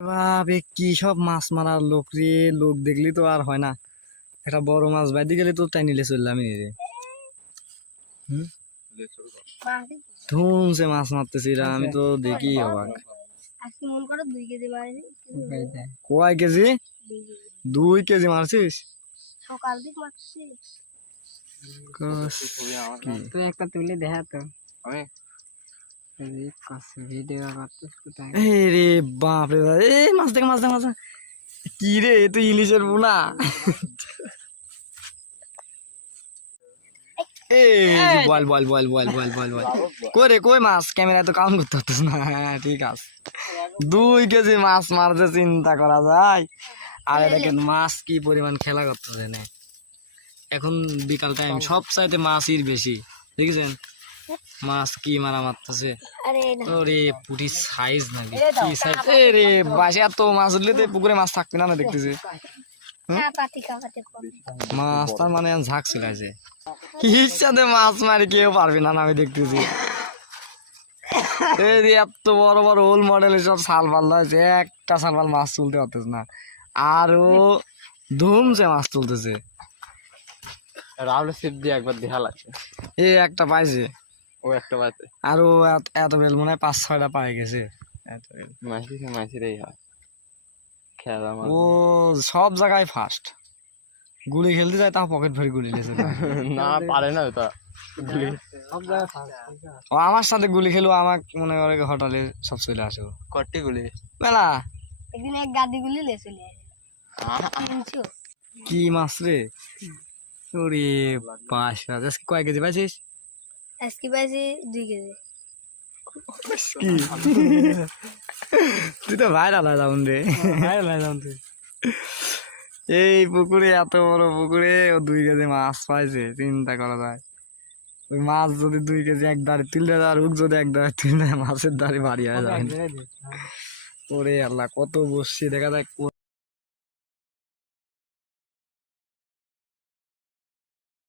বাপরে কি সব মাছ মারার লোক রে, লোক দেখলি তো আর হয় না। একটা বড় মাছ বাইতে গেলে তো তাই নিলে চললাম রে। ধুমছে মাছ মারতেছি রা, আমি তো দেখি অবাক। কয় কেজি? 2 কেজি মারছিস? সকাল দিক মারছি। তুই একটা তুলে দেখা তো। ভিডিও রে বাপরে বাপ, এ মাছ দেখ মাছ দেখ মাছ দেখ। কি রে, তুই ইলিশের বুনা? বল বল বল বল বল বল বল কই রে, কই মাছ? ক্যামেরায় তো কাউন্ট করতে পারতিস না। ঠিক আছে, 2 কেজি মাছ মারতে চিন্তা করা যায়। আর এটা মাছ কি পরিমাণ খেলা করতেছে না এখন বিকাল টাইম, সব চাইতে মাছই বেশি। দেখেছেন মাছ কি মারা মারতেছে? ওরে পুরি সাইজ নাকি কি সাইজ! এ রে বাসে এত মাছ উঠলে তো পুকুরে মাছ থাকবে না, না দেখতেছি মাছ তার মানে ঝাঁক ছিলাইছে। ইচ্ছাতে মাছ মারি কেউ পারবে না, আমি দেখতেছি। এই এত বড় বড় ওল মডেলের সব শাল পাল হয়েছে, একটা শাল পাল মাছ তুলতে পারতেছে না। আরো ধুমছে মাছ তুলতেছে। রাহুল সিপ দিয়ে একবার দেখা লাগছে। এই একটা পাইছে, ও একটা পাইছে। আরো এত বেল মনে হয় 5-6টা পাই গেছে। মাসিরেই হয় খেলা। ও সব জায়গায় ফার্স্ট। গুলি খেলতে যায় তাও পকেট ভরে গুলি লেছে। না পারে না ওটা। ও আমার সাথে গুলি খেলো, আমাকে মনে করে হোটেলে সব চলে আসে। কটি গুলি মেলা একদিন এক গাদি গুলি লেছিল। কি মাছ রে? ওরে পাঁচ আজকে কয় কেজি পাইছিস? আজকে পাইছি 2 কেজি। কি তুই তো ভাইরাল হয়ে যাবন রে, ভাইরাল হয়ে যাবন তুই। এই পুকুরে, এত বড় পুকুরে ও 2 কেজি মাছ পাইছে, চিন্তা করা যায়। ওই মাছ যদি 2 কেজি এক দাঁড়ে তুললে আর হুক যদি এক দাঁড়ে তুললে মাছের দাঁড়ে বাড়ি হয়ে যাবে। ওরে আল্লাহ, কত বসছি দেখা যায়।